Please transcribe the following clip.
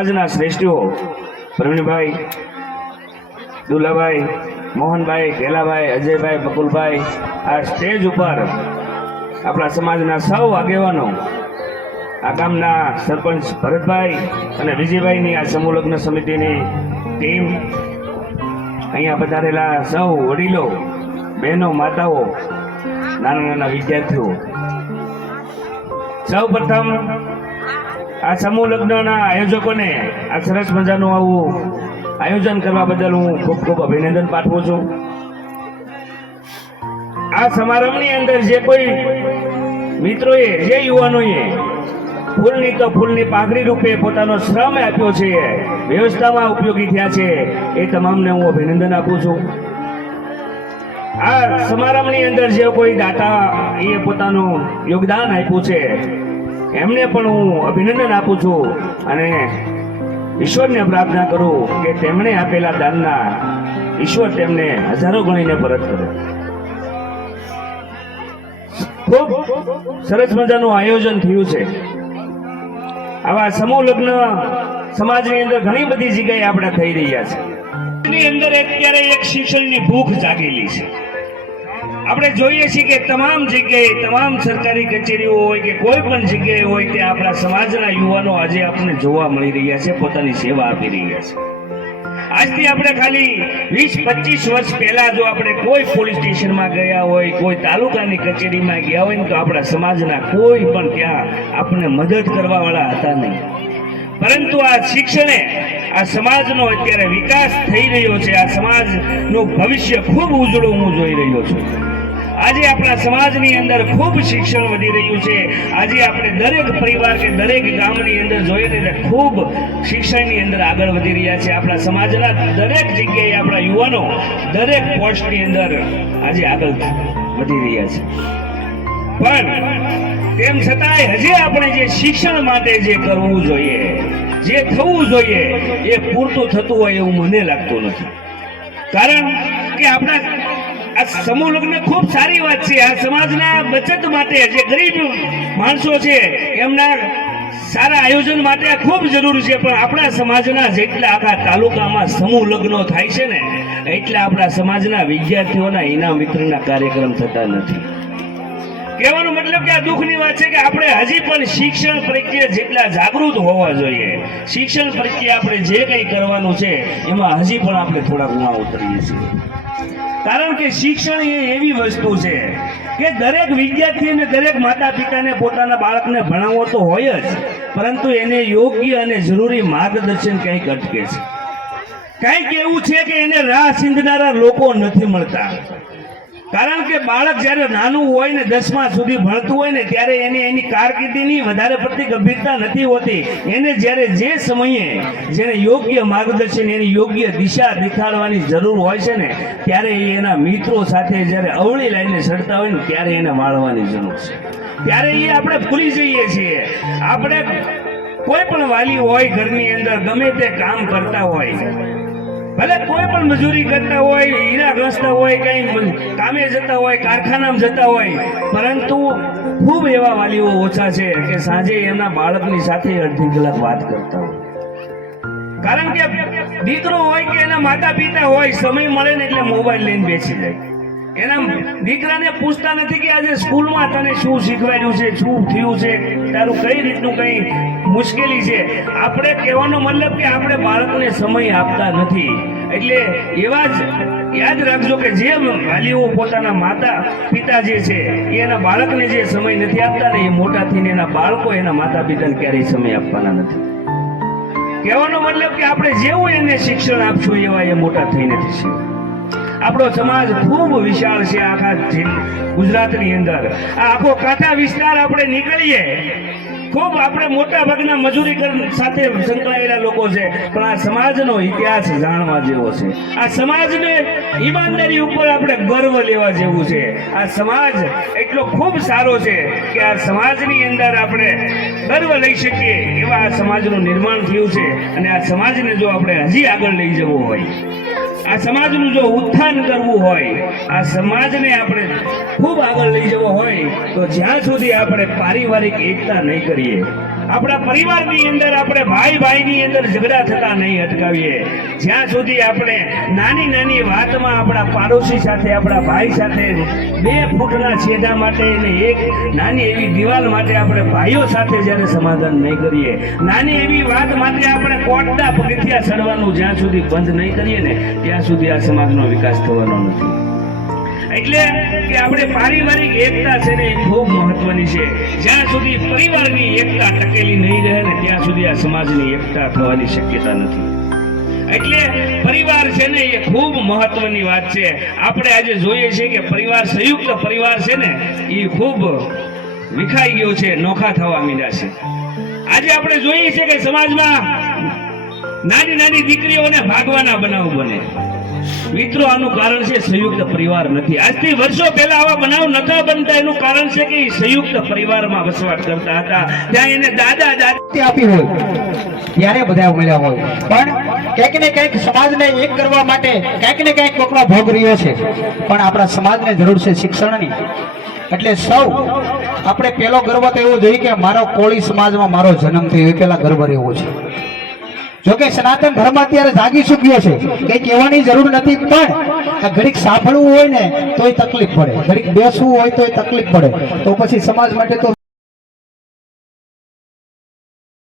આજના શ્રેષ્ઠીઓ પ્રવીણભાઈ, દુલાભાઈ, મોહનભાઈ, ઘેલાભાઈ, અજયભાઈ, બકુલભાઈ, આ સ્ટેજ ઉપર આપણા સમાજના સૌ આગેવાનો, આ ગામના સરપંચ ભરતભાઈ અને વિજયભાઈની આ સમૂહ લગ્ન સમિતિની ટીમ, અહીંયા પધારેલા સૌ વડીલો, બહેનો, માતાઓ, નાના નાના વિદ્યાર્થીઓ, સૌ પ્રથમ આ સમૂહ લગ્નના આયોજકોને આ સરસ મજાનું આવું આયોજન કરવા બદલ હું ખૂબ ખૂબ અભિનંદન પાઠવું છું. આ સમારંભની અંદર જે કોઈ મિત્રોએ, જે યુવાનોએ ફૂલની તો ફૂલની પાઘડી રૂપે પોતાનો શ્રમ આપ્યો છે, વ્યવસ્થામાં ઉપયોગી થયા છે, એ તમામને હું અભિનંદન આપું છું. આ સમારંભની અંદર જે કોઈ દાતા એ પોતાનું યોગદાન આપ્યું છે એમને પણ હું અભિનંદન આપું છું અને ઈશ્વરને પ્રાર્થના કરું કે તેમણે આપેલા દાનના ઈશ્વર તેમને હજારો ગણીને પરત કરે. ખૂબ સરસ મજાનું આયોજન થયું છે. આવા સમૂહ લગ્ન સમાજની અંદર ઘણી બધી જગ્યાએ આપણે થઈ રહ્યા છે. એની અંદર અત્યારે એક શિક્ષણની ભૂખ જાગેલી છે. આપણે જોઈએ છીએ કે તમામ જગ્યાએ, તમામ સરકારી કચેરીઓ હોય કે કોઈ પણ જગ્યાએ હોય ત્યાં આપણા સમાજના યુવાનો આજે આપણને જોવા મળી રહ્યા છે, પોતાની સેવા આપી રહ્યા છે. આજથી આપણે ખાલી 20-25 વર્ષ પહેલા જો આપણે કોઈ પોલીસ સ્ટેશનમાં ગયા હોય, કોઈ તાલુકાની કચેરીમાં ગયા હોય ને તો આપણા સમાજના કોઈ પણ ત્યાં આપણને મદદ કરવા વાળા હતા નહીં. પરંતુ આ શિક્ષણે આ સમાજનો અત્યારે વિકાસ થઈ રહ્યો છે. આ સમાજનું ભવિષ્ય ખૂબ ઉજળું હું જોઈ રહ્યો છું. આજે આપણા સમાજની અંદર ખૂબ શિક્ષણ વધી રહ્યું છે. આજે આપણે દરેક પરિવાર કે દરેક ગામની અંદર જોઈએ ને ખૂબ શિક્ષણની અંદર આગળ વધી રહ્યા છે. આપણા સમાજના દરેક જગ્યાએ આપણા યુવાનો દરેક પોસ્ટની અંદર આજે આગળ વધી રહ્યા છે. પણ તેમ છતાંય હજી આપણે જે શિક્ષણ માટે જે કરવું જોઈએ, જે થવું જોઈએ, એ પૂરતું થતું હોય એવું મને લાગતું નથી. કારણ કે આપણા આ સમૂહ લગ્ન ખૂબ સારી વાત છે. આ સમાજના બચત માટે, જે ગરીબ માણસો છે એમના સારા આયોજન માટે આ ખૂબ જરૂરી છે. પણ આપણા સમાજના જેટલા આખા તાલુકામાં સમૂહ લગ્નો થાય છે ને, એટલા આપણા સમાજના વિદ્યાર્થીઓના ઇનામ વિતરણના કાર્યક્રમ થતા નથી. કહેવાનો મતલબ કે આ દુઃખની વાત છે કે આપણે હજી પણ શિક્ષણ પ્રત્યે જેટલા જાગૃત હોવા જોઈએ, શિક્ષણ પ્રત્યે આપણે જે કંઈ કરવાનું છે એમાં હજી પણ આપણે થોડા ગુણા ઉતરીએ છીએ. કારણ કે શિક્ષણ એ એવી વસ્તુ છે કે દરેક વિદ્યાર્થી અને દરેક માતા પિતાને પોતાના બાળકને ભણાવવો તો હોય જ, પરંતુ એને યોગ્ય અને જરૂરી માર્ગદર્શન કંઈક અટકે છે. કંઈક એવું છે કે એને રાહ ચીંધનારા લોકો નથી મળતા. કારણ કે બાળક જ્યારે નાનું હોય ને 10મા સુધી ભણતું હોય ને ત્યારે એની કારકિર્દીની વધારે પડતી ગંભીરતા નથી હોતી. એને જ્યારે જે સમયે જેને યોગ્ય માર્ગદર્શન, એની યોગ્ય દિશા દેખાડવાની જરૂર હોય છે ને, ત્યારે એના મિત્રો સાથે જ્યારે અવળી લાઈને ચડતા હોય ને ત્યારે એને વાળવાની જરૂર છે. ત્યારે એ આપણે ભૂલી જઈએ છીએ. આપણે કોઈ પણ વાલી હોય ઘરની અંદર, ગમે તે કામ કરતા હોય, ભલે કોઈ પણ મજૂરી કરતા હોય, હીરા ઘસતા હોય, કઈ કામે જતા હોય, કારખાનામાં જતા હોય, પરંતુ ખૂબ એવા વાલીઓ ઓછા છે કે સાંજે એમના બાળકની સાથે અડધી કલાક વાત કરતા હોય. કારણ કે દીકરો હોય કે એના માતા પિતા હોય, સમય મળે ને એટલે મોબાઈલ લઈને બેસી જાય. એના દીકરાને પૂછતા નથી કે આજે સ્કૂલમાં તને શું શીખવાડ્યું છે, શું થયું છે, તારું કઈ રીતનું કઈ મુશ્કેલી છે. આપણે કહેવાનો મતલબ કે આપણે બાળકને સમય આપતા નથી. એટલે એવા જ યાદ રાખજો કે જે વાલીઓ પોતાના માતા પિતા જે છે એના બાળકને જે સમય નથી આપતા ને, એ મોટા થઈને એના બાળકો એના માતા પિતાને ક્યારેય સમય આપવાના નથી. કહેવાનો મતલબ કે આપણે જેવું એને શિક્ષણ આપશું એવા એ મોટા થઈને થશે. આપણો સમાજ ખૂબ વિશાળ છે. આખા ગુજરાતની અંદર આ આખો કાંઠા વિસ્તાર આપણે નીકળીએ, ખૂબ આપણે મોટા ભાગના મજૂરી સાથે સંકળાયેલા લોકો છે, પણ આ સમાજનો ઇતિહાસ જાણવા જેવો છે. આ સમાજને ઈમાનદારી ઉપર આપણે ગર્વ લેવા જેવું છે. આ સમાજ એટલો ખૂબ સારો છે કે આ સમાજની અંદર આપણે ગર્વ લઈ શકીએ એવા આ સમાજનું નિર્માણ થયું છે. અને આ સમાજને જો આપણે હજી આગળ લઈ જવો હોય, આ સમાજનું જો ઉત્થાન કરવું હોય, આ સમાજને આપણે ખૂબ આગળ લઈ જવો હોય, તો જ્યાં સુધી આપણે પારિવારિક એકતા નહીં કરીએ, આપણા પરિવારની અંદર આપણે ભાઈ ભાઈની અંદર ઝઘડા થતા નહીં અટકાવીએ, જ્યાં સુધી આપણે નાની નાની વાતમાં આપણા પાડોશી સાથે, આપણા ભાઈ સાથે 2 ફૂટના છેડા માટે અને એક નાની એવી દિવાલ માટે આપણે ભાઈઓ સાથે જ્યારે સમાધાન નહીં કરીએ, નાની એવી વાત માટે આપણે કોર્ટના પગથિયા ચડવાનું જ્યાં સુધી બંધ નહીં કરીએ ને, ત્યાં સુધી આ સમાજનો વિકાસ થવાનો નથી. એટલે કે આપણે પારિવારિક એકતા છે ને એ ખૂબ મહત્વની છે. જ્યાં સુધી પરિવારની એકતા ટકેલી નહીં રહે ને, ત્યાં સુધી આ સમાજની એકતા થવાની શક્યતા નથી. એટલે પરિવાર છે ને એ ખૂબ મહત્વની વાત છે. આપણે આજે જોઈએ છીએ કે પરિવાર, સંયુક્ત પરિવાર છે ને એ ખૂબ વિખાઈ ગયો છે, નોખા થવા માંડ્યા છે. આજે આપણે જોઈએ છીએ કે સમાજમાં નાની નાની દીકરીઓને ભાગવાના બનાવ બને. મિત્રો, આનું કારણ છે સંયુક્ત પરિવાર નથી. આજથી વર્ષો પહેલા આવા બનાવ નતા બનતા. એનું કારણ છે કે એ સંયુક્ત પરિવારમાં વસવાટ કરતા હતા. ત્યાં એને દાદા દાદી આપી હોય ત્યારે બધા મળ્યા હોય, પણ કંઈક ને કંઈક સમાજને એક કરવા માટે કંઈક ને કંઈક કોકનો ભોગ રહ્યો છે. પણ આપણા સમાજને જરૂર છે શિક્ષણની. એટલે સૌ આપણે પેલો ગર્વ તો એવો જોઈએ કે મારો કોળી સમાજમાં મારો જન્મ થયો, એ પેલા ગર્વ રહેવો છે. જોકે સનાતન ધર્મ અત્યારે જાગી ચૂક્યો છે, કઈ કહેવાની જરૂર નથી. પણ આ ઘડીક સાંભળવું હોય ને તોય તકલીફ પડે, ઘડીક બેસવું હોય તોય તકલીફ પડે. તો પછી સમાજ માટે તો